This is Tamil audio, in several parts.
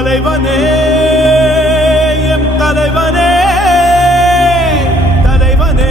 தலைவனே எம் தலைவனே தலைவனே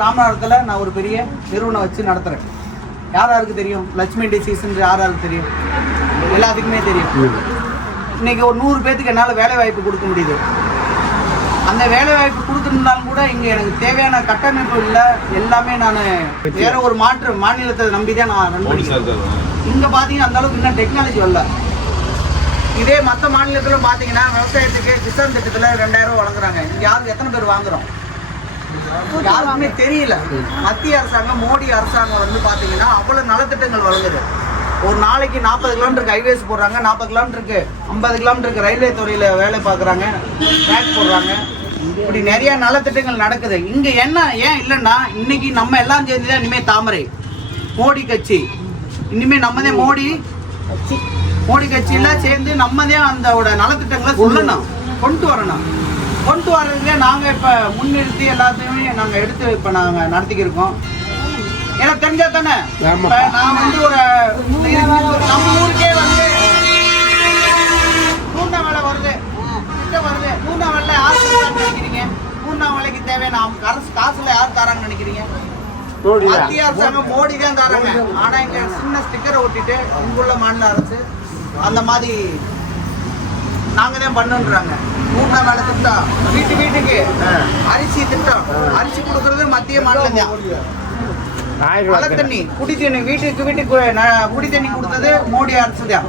ராமநாதத்தில் நான் ஒரு பெரிய நிறுவனம் வச்சு நடத்துகிறேன். யாருக்கு தெரியும்? லட்சுமி டிசீஸ்ன்னு யாருக்கு தெரியும்? எல்லாத்துக்குமே தெரியும். இன்னைக்கு ஒரு 100 பேத்துக்கு என்னால் வேலை வாய்ப்பு கொடுக்க முடியுது. அந்த வேலை வாய்ப்பு கொடுத்துருந்தாலும் கூட இங்கே எனக்கு தேவையான கட்டமைப்பு இல்லை. எல்லாமே நான் வேற ஒரு மாநிலத்தை நம்பி தான் நான் ரன் பண்ணிக்கிறேன். இங்கே பார்த்தீங்கன்னா அந்த அளவுக்கு இன்னும் டெக்னாலஜி வரல. இதே மற்ற மாநிலத்தில் பார்த்தீங்கன்னா விவசாயத்துக்கு கிசான் திட்டத்தில் 2000 வழங்குறாங்க. இங்கே யாரும் எத்தனை பேர் வாங்குறோம் யாருக்குமே தெரியல. மத்திய அரசாங்கம் மோடி அரசாங்கம் வந்து பார்த்தீங்கன்னா அவ்வளோ நலத்திட்டங்கள் வழங்குது. ஒரு நாளைக்கு 40 கிலோமீட்டருக்கு ஹைவேஸ் போடுறாங்க, 40 கிலோமீட்டருக்கு 50 கிலோமீட்டருக்கு ரயில்வே துறையில் வேலை பார்க்குறாங்க, ட்ராக் போடுறாங்க. இப்படி நிறைய நலத்திட்டங்கள் நடக்குது. இங்கே என்ன ஏன் இல்லைன்னா இன்னைக்கு நம்ம எல்லாம் சேர்ந்து தான் இனிமேல் தாமரை மோடி கட்சி இனிமேல் நம்ம தான் மோடி கட்சியெல்லாம் சேர்ந்து நம்ம தான் அந்த நலத்திட்டங்களை சொல்லணும், கொண்டு வர்றதுல நாங்கள் இப்போ முன்னிறுத்தி எல்லாத்தையுமே நாங்கள் எடுத்து இப்போ நாங்கள் நடத்திக்கிருக்கோம். எனக்கு தெரிஞ்சா தானே இப்போ நான் வந்து ஒரு நம்ம ஊருக்கே வந்து பூர்ணாமலை வருது, பூர்ணாமலையில் யார் நினைக்கிறீங்க? பூர்ணாமலைக்கு தேவையான காசுல யார் தராங்கன்னு நினைக்கிறீங்க? மத்திய அரசாங்கம் மோடி தான் தராங்க. ஆனால் இங்கே சின்ன ஸ்டிக்கரை ஒட்டிட்டு இங்குள்ள மாநில அரசு அந்த மாதிரி நாங்கள் தான் பண்ணுன்றாங்க. பூர்ணாமலை திட்டம், வீட்டுக்கு அரிசி திட்டம், அரிசி கொடுக்கறது மத்திய மாநிலம் தான். நல்ல தண்ணி குடி தண்ணி வீட்டுக்கு குடி தண்ணி கொடுத்தது மோடி அரசு தான்.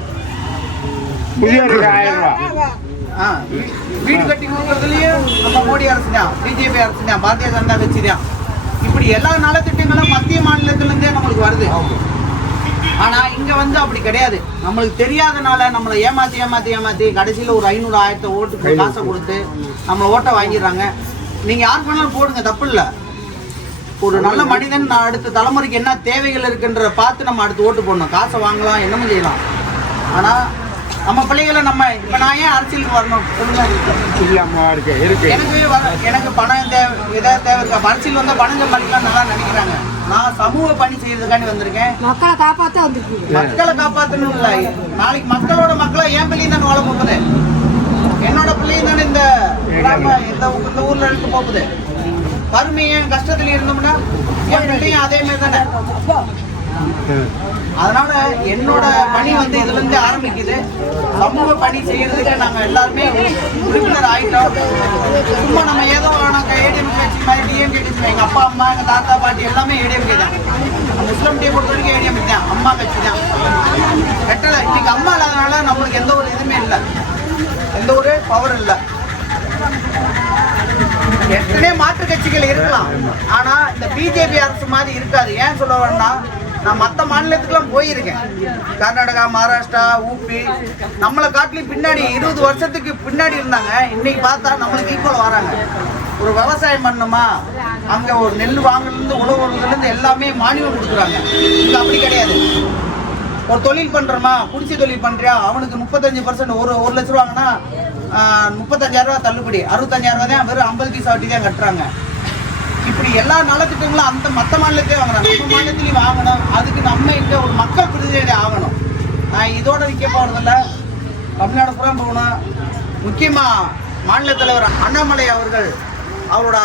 வீடு கட்டி கொடுக்கறதுலயும் நம்ம மோடி அரசு தான், பிஜேபி அரசு தான், பாரதிய ஜனதா கட்சி தான். இப்படி எல்லா நலத்திட்டங்களும் மத்திய மாநிலத்திலிருந்தே நம்மளுக்கு வருது. ஆனா இங்க வந்து அப்படி கிடையாது. நம்மளுக்கு தெரியாதனால நம்மளை ஏமாத்தி கடைசியில ஒரு 500-1000 ஓட்டு காசை கொடுத்து நம்மளை ஓட்டை வாங்கிடுறாங்க. நீங்க யாருக்கு வேணாலும் போடுங்க, தப்பு இல்லை. ஒரு நல்ல மனிதன் அடுத்த தலைமுறைக்கு என்ன தேவைகள் இருக்குன்ற பார்த்து நம்ம அடுத்து ஓட்டு போடணும். காசை வாங்கலாம், என்னமும் செய்யலாம். ஆனா நம்ம பிள்ளைகளை நம்ம இப்ப நான் ஏன் அரசியலுக்கு வரணும்? எனக்கு பணம் ஏதாவது தேவை இருக்கா? அரசியல் வந்தா பணம் சம்பாதிக்கலாம் நல்லா நினைக்கிறாங்க. நான் சமூக பணி செய்யறதுக்காண்டி வந்திருக்கேன். மக்களை காப்பாற்றணும் இல்லை. நாளைக்கு மக்களா என் பிள்ளையும் தானே வாழ போகுது, என்னோட பிள்ளையும் தானே இந்த ஊர்ல இருக்க போகுது. வறுமையும் கஷ்டத்துல இருந்தோம்னா என் பிள்ளையும் அதே மாதிரி தானே. அதனால என்னோட பணி வந்து இதுல இருந்து ஆரம்பிக்குது. சமூக பணி செய்யறதுக்கு நாங்க எல்லாருமே உறுப்பினர் ஆயிட்டோம். சும்மா நம்ம ஏதோ ஏடிஎம் கட்சி மாதிரி டிஎம்கே கட்சி, எங்க அப்பா அம்மா எங்க தாத்தா பாட்டி எல்லாமே ஏடிஎம்கே தான். முஸ்லிம் டீ பொறுத்த வரைக்கும் ஏடிஎம்கே தான், அம்மா கட்சி தான். கட்டளை இன்னைக்கு அம்மா இல்லாதனால நம்மளுக்கு எந்த ஒரு இதுவுமே இல்லை, எந்த ஒரு பவர் இல்லை. எத்தனை மாற்று கட்சிகள் இருக்கலாம், ஆனா இந்த பிஜேபி அரசு மாதிரி இருக்காது. ஏன் சொல்ல வேணா, நான் மற்ற மாநிலத்துக்குலாம் போயிருக்கேன். கர்நாடகா, மகாராஷ்டிரா, ஊபி நம்மளை காட்டிலும் பின்னாடி 20 வருஷத்துக்கு பின்னாடி இருந்தாங்க. இன்னைக்கு பார்த்தா நம்மளுக்கு ஈக்குவல் வராங்க. ஒரு விவசாயம் பண்ணணுமா, அங்கே ஒரு நெல் வாங்குறதுலேருந்து உழவுறதுலேருந்து எல்லாமே மானியம் கொடுக்குறாங்க. இங்கே அப்படி கிடையாது. ஒரு தொழில் பண்ணுறோமா, குடிசை தொழில் பண்ணுறியா, அவனுக்கு 35% ஒரு லட்ச ரூபாங்கன்னா 35,000 ரூபா தள்ளுபடி, 65,000 ரூபா தான், வெறும் 50 பைசா வட்டி தான் கட்டுறாங்க. இப்படி எல்லா நலத்திட்டங்களும் அந்த மற்ற மாநிலத்தையும் வாங்குறாங்க, நம்ம மாநிலத்திலையும் வாங்கணும். அதுக்கு நம்ம இங்கே ஒரு மக்கள் பிரதிநிதி ஆகணும். இதோட நிற்க போகிறதில்ல, தமிழ்நாடு பூரா போகணும். முக்கியமாக மாநில தலைவர் அண்ணாமலை அவர்கள் அவரோட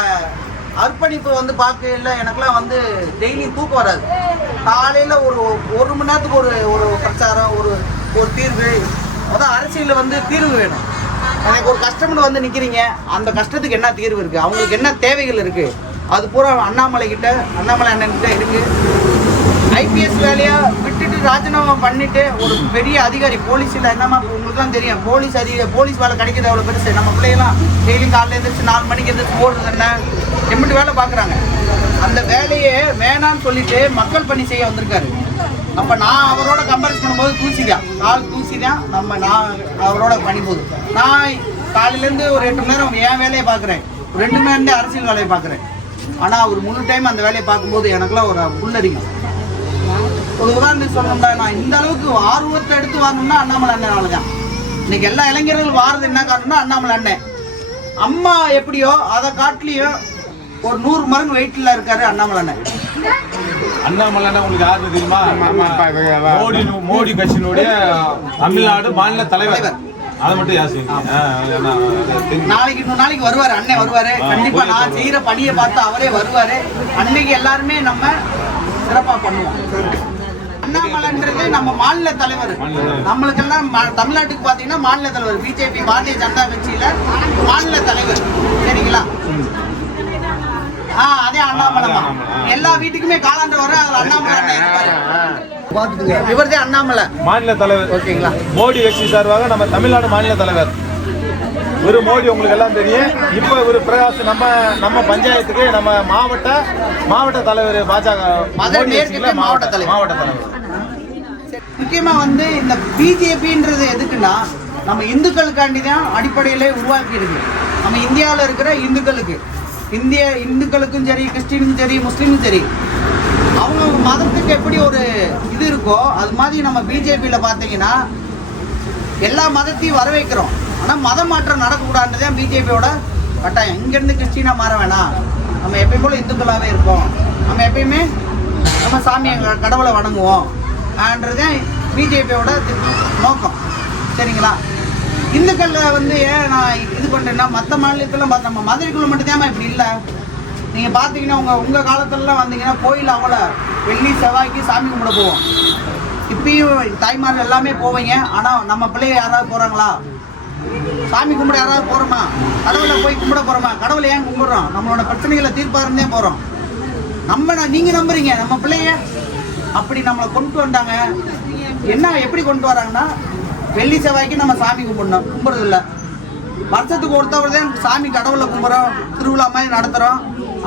அர்ப்பணிப்பு வந்து பார்க்கல. எனக்குலாம் வந்து டெய்லி தூக்கம் வராது. காலையில் ஒரு மணி நேரத்துக்கு ஒரு பிரச்சாரம், ஒரு தீர்வு. அதான் அரசியலில் வந்து தீர்வு வேணும். எனக்கு ஒரு கஸ்டமர் வந்து நிற்கிறீங்க, அந்த கஷ்டத்துக்கு என்ன தீர்வு இருக்குது, அவங்களுக்கு என்ன தேவைகள் இருக்குது, அது பூரா அண்ணாமலை அண்ணன் கிட்ட இருக்குது. ஐபிஎஸ் வேலையை விட்டுட்டு ராஜினாமா பண்ணிட்டு ஒரு பெரிய அதிகாரி போலீஸில் என்னமா உங்களுக்குலாம் தெரியும், போலீஸ் வேலை கிடைக்கிறது அவ்வளோ பெருசு. நம்ம பிள்ளைகளாம் டெய்லியும் காலையில் எழுந்திரிச்சு 4 மணிக்கு எழுந்திரிச்சு போடுறது என்ன எம்பிட்டு வேலை பார்க்குறாங்க. அந்த வேலையை வேணான்னு சொல்லிட்டு மக்கள் பணி செய்ய வந்திருக்காரு. அப்போ நான் அவரோட கம்பேர் பண்ணும்போது தூசி தான் நான் அவரோட பணிபோது. நான் காலையிலேருந்து ஒரு 8 மணி நேரம் என் வேலையை பார்க்குறேன், 2 மணி நேரம் அரசியல் வேலையை பார்க்குறேன். ஆனால் அவர் முழு டைம் அந்த வேலையை பார்க்கும்போது எனக்குலாம் ஒரு புல்லரிக்கும். ஒரு உதாரணத்துக்கு சொல்லணும்னா, நான் இந்த அளவுக்கு ஆர்வத்தை எடுத்து வாங்கணும்னா அண்ணாமலை அண்ணனால தான். இன்னைக்கு எல்லா இளைஞர்கள் வாரது என்ன காரணம்னா அண்ணாமலை அண்ணன். அம்மா எப்படியோ அதை காட்டிலையும் ஒரு 100 மடங்கு வெயிட்ல இருக்காரு அண்ணாமலை அண்ணன். அண்ணாமலை அண்ணன் உங்களுக்கு யாருன்னு தெரியுமா? மோடி கட்சியினுடைய தமிழ்நாடு மாநில தலைவர். அதை மட்டும் நாளைக்கு இன்னொரு நாளைக்கு வருவாரு, அண்ணன் வருவாரு கண்டிப்பா. நான் செய்யற பணியை பார்த்து அவரே வருவாரு. அன்னைக்கு எல்லாருமே நம்ம சிறப்பா பண்ணுவோம். அண்ணாமலைன்றது நம்ம மாநில தலைவர். நம்மளுக்கெல்லாம் தமிழ்நாட்டுக்கு பாத்தீங்கன்னா மாநில தலைவர், பிஜேபி பாரதிய ஜனதா கட்சியில மாநில தலைவர். சரிங்களா? அதே அண்ணாமலை தான். எல்லா வீட்டுக்குமே காலாண்டு வர அண்ணாமலை இவர்தே அண்ணாமலை மாநில தலைவர். ஓகேங்களா? மோடி கட்சி சார்பாக நம்ம தமிழ்நாடு மாநில தலைவர் ஒரு மோடி உங்களுக்கு எல்லாம் தெரியும். இப்போ ஒரு பிரகாஷ் நம்ம பஞ்சாயத்துக்கு நம்ம மாவட்ட தலைவர் பாஜக மாவட்ட தலைவர். முக்கியமா வந்து இந்த பிஜேபின்றது எதுக்குன்னா நம்ம இந்துக்களுக்காண்டி தான் அடிப்படையிலே உருவாக்கி இருக்கு. நம்ம இந்தியாவில் இருக்கிற இந்துக்களுக்கும் சரி, கிறிஸ்டினுக்கும் சரி, முஸ்லீமுக்கும் சரி, அவங்க மதத்துக்கு எப்படி ஒரு இது இருக்கோ அது மாதிரி நம்ம பிஜேபியில் பார்த்தீங்கன்னா எல்லா மதத்தையும் வர வைக்கிறோம். ஆனால் மத மாற்றம் நடக்கக்கூடாதுன்றதே பிஜேபியோட கட்டாயம். இங்கேருந்து கிறிஸ்டினா மாற வேணாம், நம்ம எப்பயும் போல இந்துக்களாகவே இருப்போம், நம்ம எப்பயுமே நம்ம சாமியை கடவுளை வணங்குவோம்ன்றதே பிஜேபியோட நோக்கம். சரிங்களா? இந்துக்களில் வந்து ஏன் நான் இது பண்ணுறேன்னா, மற்ற மாநிலத்தில் நம்ம மதுரைக்குள்ள மட்டும்தான் இப்படி இல்லை. நீங்கள் பார்த்தீங்கன்னா உங்கள் காலத்துலலாம் வந்தீங்கன்னா கோயில் அவ்வளோ வெள்ளி செவ்வாய்க்கு சாமி கும்பிட போவோம். இப்பயும் தாய்மார்கள் எல்லாமே போவீங்க. ஆனால் நம்ம பிள்ளைய யாராவது போகிறாங்களா? சாமி கும்பிட யாராவது போகிறோமா? கடவுளை போய் கும்பிட போகிறோமா? கடவுளை ஏன் கும்பிட்றோம்? நம்மளோட பிரச்சனைகளை தீர்ப்பாருந்தே போகிறோம். நீங்கள் நம்புறீங்க நம்ம பிள்ளைய அப்படி நம்மளை கொண்டு வந்தாங்க. என்ன எப்படி கொண்டு வராங்கன்னா, வெள்ளி செவ்வாய்க்கு நம்ம சாமி கும்பிட்றது இல்லை. வருஷத்துக்கு ஒருத்தவர் தான் சாமி கடவுளை கும்பிட்றோம், திருவிழா மாதிரி நடத்துகிறோம்.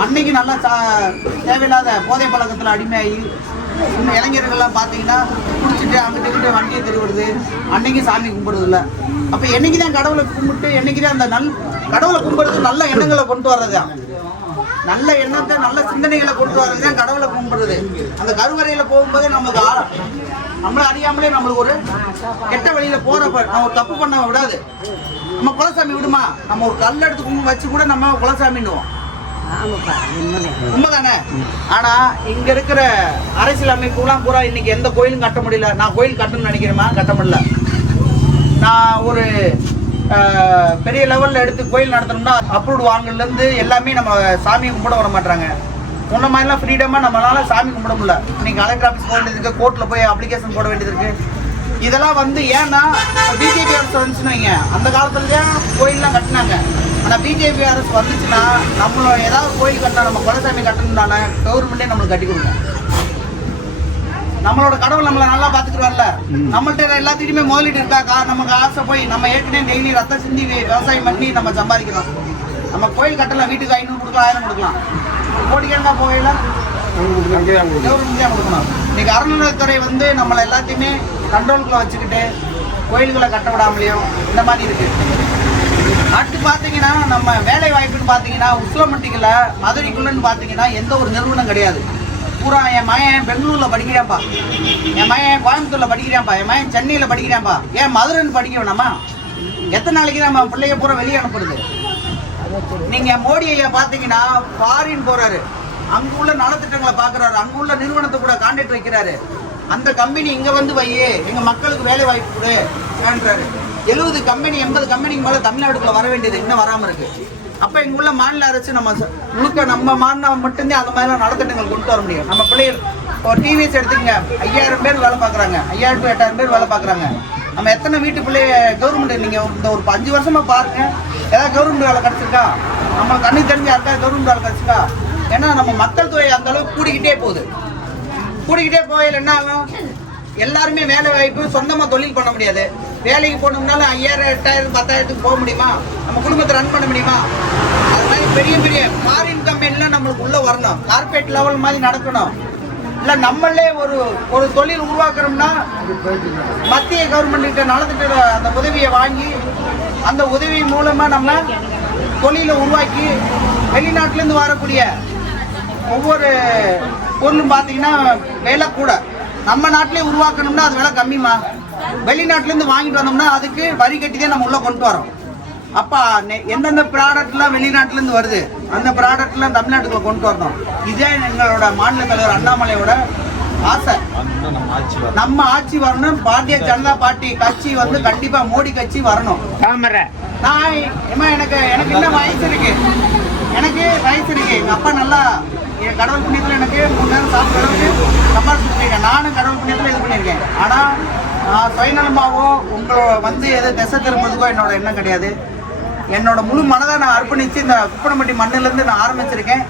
அன்னைக்கு நல்லா தேவையில்லாத போதை பழக்கத்தில் அடிமையாகி இன்னும் இளைஞர்கள்லாம் பார்த்தீங்கன்னா குடிச்சிட்டு அங்கிட்ட வண்டியை திருவிடுது. அன்னைக்கு சாமி கும்பிட்றது இல்லை. அப்போ என்னைக்கு தான் கடவுளை கும்பிட்டு என்னைக்கு தான் அந்த கடவுளை கும்பிட்றது நல்ல எண்ணங்களை கொண்டு வர்றது தான், நல்ல எண்ணத்தை நல்ல சிந்தனைகளை கொண்டு வர்றது தான் கடவுளை கும்பிடுறது. அந்த கருவறையில் போகும்போது நம்மளை அறியாமலே நம்மளுக்கு ஒரு கெட்ட வழியில் போகிறப்ப நம்ம ஒரு தப்பு பண்ண விடாது. நம்ம குலசாமி விடுமா? நம்ம ஒரு கல் எடுத்து வச்சு கூட நம்ம குலசாமின்னுவோம். உண்மைதானே? ஆனா இங்க இருக்கிற அரசியல் அமைப்புலாம் பூரா இன்னைக்கு எந்த கோயிலும் கட்ட முடியல. நான் கோயில் கட்டணும்னு நினைக்கிறேமா? கட்ட முடியல. நான் ஒரு பெரிய லெவல்ல எடுத்து கோயில் நடத்தணும்னா அப்ரூவ்டு வாங்கலேருந்து எல்லாமே நம்ம சாமி கும்பிட வர மாட்டாங்க. முன்ன மாதிரிலாம் ஃப்ரீடமாக நம்மளால சாமி கும்பிட முடியல. இன்னைக்கு கலெக்டர் ஆஃபீஸ் போக வேண்டியது இருக்குது, கோர்ட்டில் போய் அப்ளிகேஷன் போட வேண்டியது இருக்குது. இதெல்லாம் வந்து ஏன்னா பிஜேபி அரசு வந்துச்சுன்னு வைங்க, அந்த காலத்துலேயே கோயிலெலாம் கட்டினாங்க. ஆனால் பிஜேபி அரசு வந்துச்சுன்னா நம்மளோட ஏதாவது கோயில் கட்டினா நம்ம குலசாமி கட்டணும்னால கவர்மெண்ட்டே நம்மளுக்கு கட்டி கொடுக்கும். நம்மளோட கடவுள் நம்மளை நல்லா பார்த்துக்குறோம்ல. நம்மள்கிட்ட எல்லாத்துக்குமே முதலீடு இருக்காக்கா? நமக்கு ஆசை போய் நம்ம ஏற்கனவே டெய்லி ரத்தம் சிந்தி விவசாயம் பண்ணி நம்ம சம்பாதிக்கிறோம். நம்ம கோயில் கட்டலாம், வீட்டுக்கு 500 கொடுக்கலாம், 1000 கொடுக்கலாம். கோடிக்கணக்காக போகையில கவர்மெண்ட் தான் கொடுக்கணும். இன்னைக்கு அறநிலையத்துறை வந்து நம்மளை எல்லாத்தையுமே கண்ட்ரோலுக்குள்ள வச்சுக்கிட்டு கோயில்களை கட்ட விடாமலையும் இந்த மாதிரி இருக்கு. அடுத்து பார்த்தீங்கன்னா நம்ம வேலை வாய்ப்புன்னு பார்த்தீங்கன்னா உசிலம்பட்டியில் மதுரைக்குள்ளன்னு பார்த்தீங்கன்னா எந்த ஒரு நிறுவனம் கிடையாது. பூரா என் மகன் பெங்களூரில் படிக்கிறான்ப்பா, என் மகன் கோயம்புத்தூரில் படிக்கிறான்ப்பா, என் மகன் சென்னையில் படிக்கிறான்ப்பா, ஏன் மதுரைன்னு படிக்க வேணாமா? எத்தனை நாளைக்கு நம்ம பிள்ளைய பூரா வெளியே அனுப்புறது? நீங்கள் மோடி ஐயா பார்த்தீங்கன்னா ஃபாரின் போகிறாரு, அங்கே உள்ள நலத்திட்டங்களை பார்க்குறாரு, அங்கே உள்ள நிறுவனத்தை கூட கான்ட்ராக்ட் வைக்கிறாரு. அந்த கம்பெனி இங்கே வந்து வையே, எங்கள் மக்களுக்கு வேலை வாய்ப்பு கொடுன்றாரு. 70 கம்பெனி 80 கம்பெனிக்கு மேலே தமிழ்நாட்டுக்குள்ள வர வேண்டியது இன்னும் வராமல் இருக்கு. அப்போ இங்கே உள்ள மாநில அரசு முழுக்க நம்ம மாநிலம் மட்டும்தான் அந்த மாதிரிலாம் நலத்திட்டங்கள் கொண்டு வர முடியும். நம்ம பிள்ளைகள் ஒரு டிவிஎஸ் எடுத்துக்கங்க, 5000 பேர் வேலை பார்க்குறாங்க, 5000 to 8000 பேர் வேலை பார்க்குறாங்க. நம்ம எத்தனை வீட்டு பிள்ளைய கவர்மெண்ட் நீங்கள் இந்த ஒரு 5 வருஷமாக பாருங்க, ஏதாவது கவர்மெண்ட் வேலை கிடச்சிருக்கா? நம்ம கண்ணுக்கு தெரிஞ்ச யாருக்கா கவர்மெண்ட் வேலை கிடச்சிருக்கா? ஏன்னா நம்ம மக்கள் தொகை அந்த அளவுக்கு கூடிக்கிட்டே போகுது. கூடிக்கிட்டே போகையில் என்ன ஆகும்? எல்லாருமே வேலை வாய்ப்பு, சொந்தமாக தொழில் பண்ண முடியாது. வேலைக்கு போனோம்னாலும் 5000 8000 10,000க்கு போக முடியுமா? நம்ம குடும்பத்தை ரன் பண்ண முடியுமா? அது மாதிரி பெரிய பெரிய ஃபாரின் கம்பெனிலாம் நம்மளுக்கு உள்ளே வரணும், கார்பரேட் லெவல் மாதிரி நடக்கணும். இல்லை நம்மளே ஒரு தொழில் உருவாக்குறோம்னா மத்திய கவர்மெண்ட்டு நலத்திட்ட அந்த உதவியை வாங்கி அந்த உதவி மூலமாக நம்ம தொழிலை உருவாக்கி வெளிநாட்டிலேருந்து வரக்கூடிய ஒவ்வொரு பொருளும் பார்த்தீங்கன்னா விலை கூட. நம்ம நாட்டிலே உருவாக்கணும்னா அது விலை கம்மிமா. வெளிநாட்டிலேருந்து வாங்கிட்டு வந்தோம்னா அதுக்கு வரி கட்டி தான் நம்ம உள்ளே கொண்டு வரோம். அப்போ எந்தெந்த ப்ராடக்ட்லாம் வெளிநாட்டிலேருந்து வருது அந்த ப்ராடக்ட்லாம் தமிழ்நாட்டுக்குள்ள கொண்டு வரணும். இதே எங்களோட மாநில தலைவர் அண்ணாமலையோட ஆசை. நம்ம ஆட்சி வரணும். பாரதிய ஜனதா பார்ட்டி கட்சி வந்து கண்டிப்பாக மோடி கட்சி வரணும். நான் எனக்கு என்ன வயசு இருக்கு, எனக்கு வயசு இருக்கு. எங்கள் அப்பா நல்லா என் கடவுள் புண்ணியத்தில் எனக்கு 3 நேரம் சாப்பிட்ற அளவுக்கு சம்பாதிச்சு பண்ணியிருக்கேன். நானும் கடவுள் புண்ணியத்தில் இது பண்ணியிருக்கேன். ஆனால் நான் சுயநலமாகவோ உங்களை வந்து எது திசை திரும்புறதுக்கோ என்னோட எண்ணம் கிடையாது. என்னோட முழு மனதை நான் அர்ப்பணித்து இந்த குப்பனம்பட்டி மண்ணிலேருந்து நான் ஆரம்பிச்சிருக்கேன்.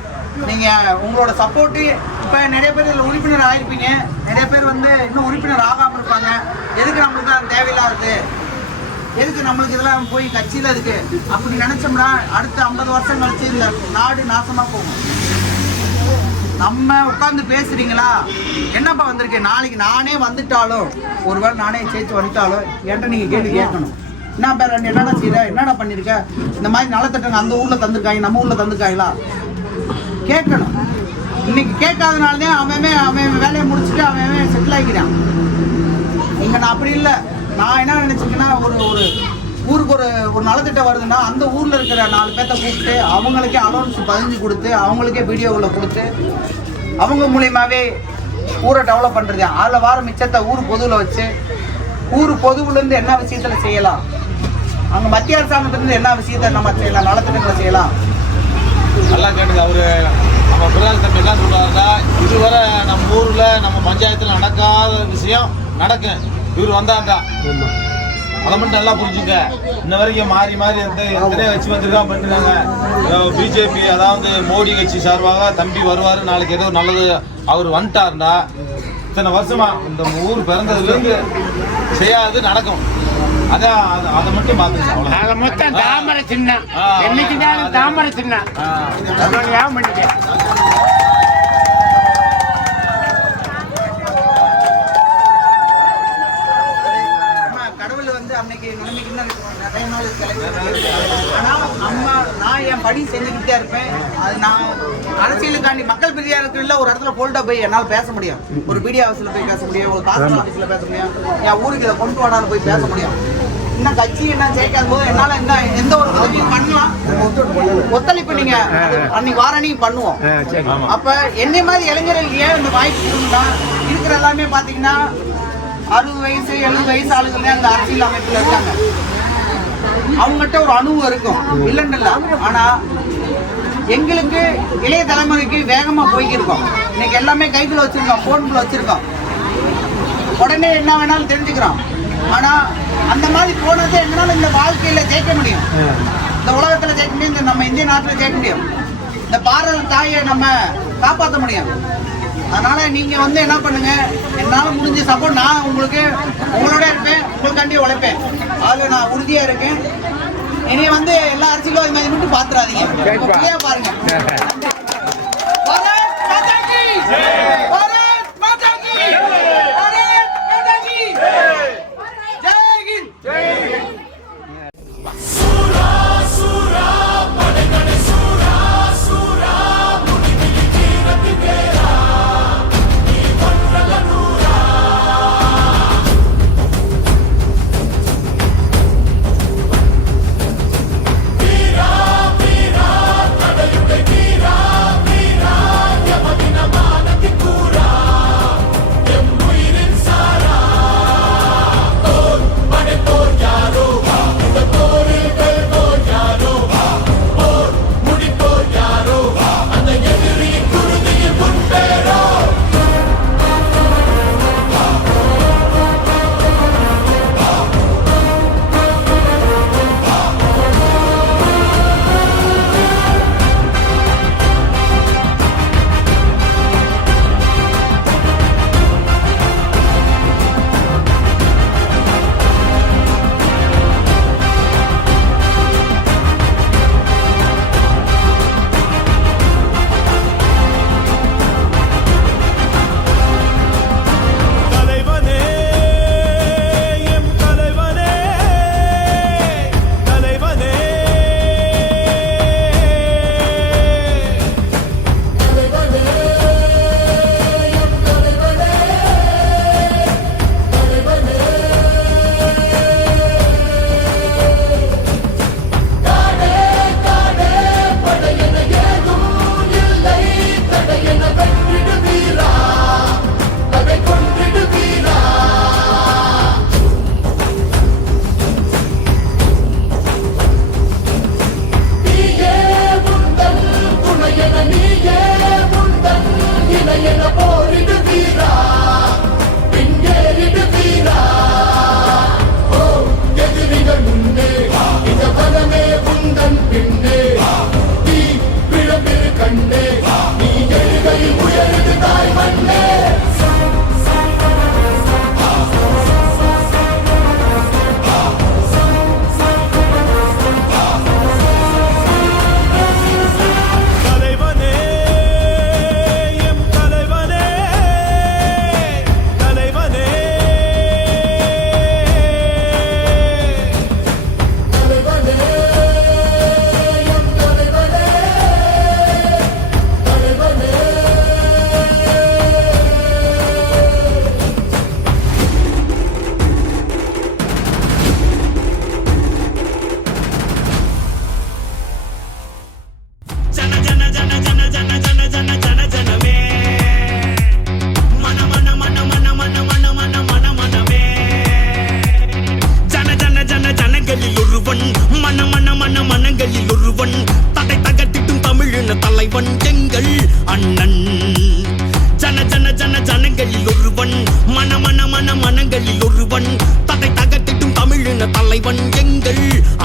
நீங்கள் உங்களோட சப்போர்ட்டு இப்போ நிறைய பேர் இதில் உறுப்பினர் ஆகிருப்பீங்க, நிறைய பேர் வந்து இன்னும் உறுப்பினர் ஆகாமல் இருப்பாங்க. எதுக்கு நம்மளுக்கு அது தேவையில்லாது, எதுக்கு நம்மளுக்கு இதெல்லாம் போய் கட்சியில் இருக்கு அப்படி நினச்சோம்னா அடுத்த 50 வருஷம் கழிச்சு இந்த நாடு நாசமாக போகும். நம்ம உட்காந்து பேசுறீங்களா, என்னப்பா வந்திருக்கேன், நாளைக்கு நானே வந்துட்டாலும் ஒருவேளை நானே ஜெயிச்சு வந்துட்டாலும் என்கிட்ட நீங்கள் கேள்வி கேட்கணும். என்ன பேர் என்னடா செய்யற, என்னடா பண்ணியிருக்க, இந்த மாதிரி நலத்திட்டங்க அந்த ஊரில் தந்திருக்காங்க நம்ம ஊரில் தந்திருக்காங்களா கேட்கணும். இன்னைக்கு கேட்காதனால்தான் அவன் வேலையை முடிச்சுட்டு அவன் செட்டில் ஆகிக்கிறான். இங்கே நான் அப்படி இல்லை. நான் என்ன நினச்சிருக்கேன்னா ஒரு ஊருக்கு ஒரு நலத்திட்டம் வருதுன்னா அந்த ஊரில் இருக்கிற 4 பேர்த்த கூப்பிட்டு அவங்களுக்கே அலோன்ஸ் 15 கொடுத்து அவங்களுக்கே வீடியோவில் கொடுத்து அவங்க மூலியமாகவே ஊரை டெவலப் பண்ணுறது. அதில் வார மிச்சத்தை ஊர் பொதுவில் வச்சு ஊர் பொதுவுலேருந்து என்ன விஷயத்தில் செய்யலாம், அங்கே மத்திய அரசாங்கத்திலேருந்து என்ன விஷயத்தை நம்ம செய்யலாம், நலத்திட்டங்களை செய்யலாம். நல்லா கேட்டுங்க. அவரு நம்ம பிரதமர் தம்பி என்ன சொல்றாருன்னா, இதுவரை நம்ம ஊர்ல நம்ம பஞ்சாயத்துல நடக்காத விஷயம் நடக்கும். இவர் வந்தாண்டா அதை மட்டும் நல்லா புரிஞ்சுங்க. இன்ன வரைக்கும் மாறி எத்தனை கட்சி வந்திருக்கா பண்ணிருக்காங்க. பிஜேபி அதாவது மோடி கட்சி சார்பாக தம்பி வருவாரு, நாளைக்கு ஏதோ நல்லது அவர் வந்துட்டாருன்னா இத்தனை வருஷமா இந்த ஊர் பிறந்ததுலேருந்து செய்யாது நடக்கும். அதான் அதை மட்டும் பாத்துங்க. மொத்தம் தாமரை சின்னம் என்னைக்குதான் தாமரை சின்னம் பண்ணிக்க. கடவுள் வந்து அன்னைக்கு நிலைமைக்கு நிறைய நாள் ஆனால் நான் என் பணி செஞ்சுக்கிட்டே இருப்பேன். அது நான் அரசியலுக்காண்டி மக்கள் பிரதியா இருக்கிற ஒரு இடத்துல போல்டா போய் என்னால் பேச முடியும். ஒரு மீடியா ஹவுஸில் போய் பேச முடியும், ஒரு தாசில்தார் ஆஃபீஸில் பேச முடியும், என் ஊருக்கு இதை கொண்டு வாடான்னு போய் பேச முடியும். இன்னும் கட்சி என்ன ஜெயிக்காத போது என்னால் எந்த ஒரு உதவியும் பண்ணலாம். ஒத்துழைப்பு நீங்க அன்னைக்கு வாரணியும் பண்ணுவோம். அப்ப என்னை மாதிரி இளைஞர்கள் ஏன் இந்த வாய்ப்பு இருக்குன்னா இருக்கிற எல்லாமே பாத்தீங்கன்னா 60 வயசு 70 வயசு ஆளுங்களே அந்த அரசியல் அமைப்புல இருக்காங்க. அவங்ககிட்ட ஒரு அனுபவம் இருக்கும் இல்லைன்னு இல்லை. ஆனா எங்களுக்கு இளைய தலைமுறைக்கு வேகமா போய்க்கிருக்கோம். இன்னைக்கு எல்லாமே கைக்குள்ள வச்சிருக்கோம், போன்குள்ள வச்சிருக்கோம், உடனே என்ன வேணாலும் தெரிஞ்சுக்கிறோம். ஆனா அந்த மாதிரி போனது எங்களால இந்த வாழ்க்கையில ஜெயிக்க முடியும், இந்த உலகத்துல ஜெயிக்க முடியும், இந்த நம்ம இந்திய நாட்டுல ஜெயிக்க முடியும், இந்த பாரத தாயை நம்ம காப்பாற்ற முடியும். அதனால நீங்க வந்து என்ன பண்ணுங்க, என்னால முடிஞ்ச சப்போர்ட் நான் உங்களுக்கு உங்களோட இருப்பேன், உங்களுக்காண்டி உழைப்பேன். அதுல நான் உறுதியா இருக்கேன். இனி வந்து எல்லா அரசியலும் மாதிரி மட்டும் பாத்துறாதீங்க, பாருங்க.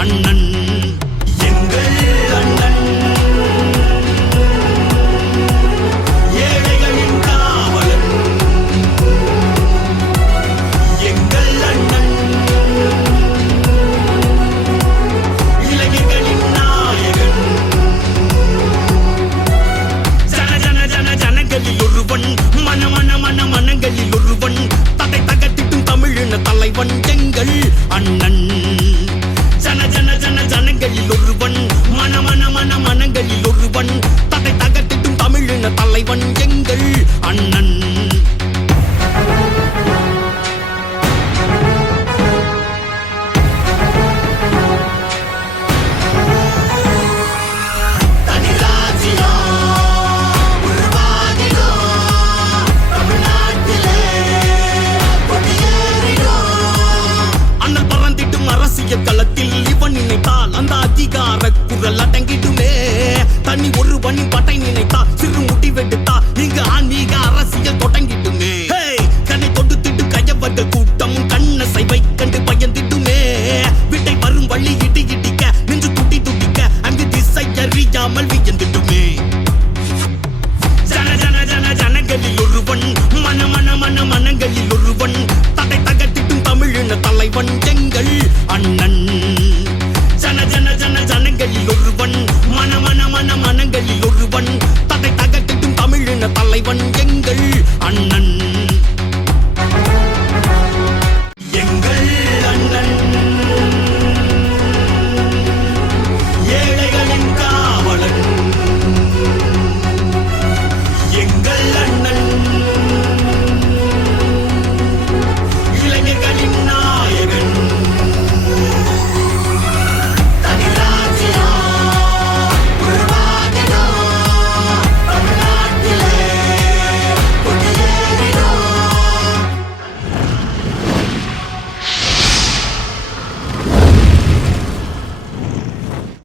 அண்ணன் எங்கள் அண்ணன் ஏழைகளின் காவலன் எங்கள் அண்ணன் இளைஞர்களின் நாயகன் ஜனங்களில் ஒருவன் மனங்களில் ஒருவன் தடை தகத்திட்டும் தமிழின தலைவன் எங்கள் அண்ணன் ஜனங்களில் ஒருவன் மனங்களில் ஒருவன் தடை தகத்திட்டும் தமிழின தலைவன் எங்கள் அண்ணன் களத்தில் இவன் நினைத்தால் அந்த அதிகார குரல் அடங்கிடுமே தனி ஒருவனின் பட்டை நினைத்தால் சிறு முடிவெடுத்தா இங்கு ஆன்மீக அரசியல் தொடங்கிடுமே கண்ணை தொடுத்திட்டு கையவர்கள் கூட்டமும் கண்ணசைவை கண்டு பயந்திடுமே விட்டை வரும் வழி இடி இடிக்க நெஞ்சு துடி துடிக்க அங்கு திசை அறியாமல் வியந்திடுமே ஜனங்களில் ஒருவன் மனங்களில் ஒருவன் தடை தகட்டிட்டும் தமிழின தலைவன் எங்கள் அண்ணன் ஜனங்களில் ஒருவன் மனங்களில் ஒருவன் தடை தகட்டிட்டும் தமிழின தலைவன் எங்கள் அண்ணன்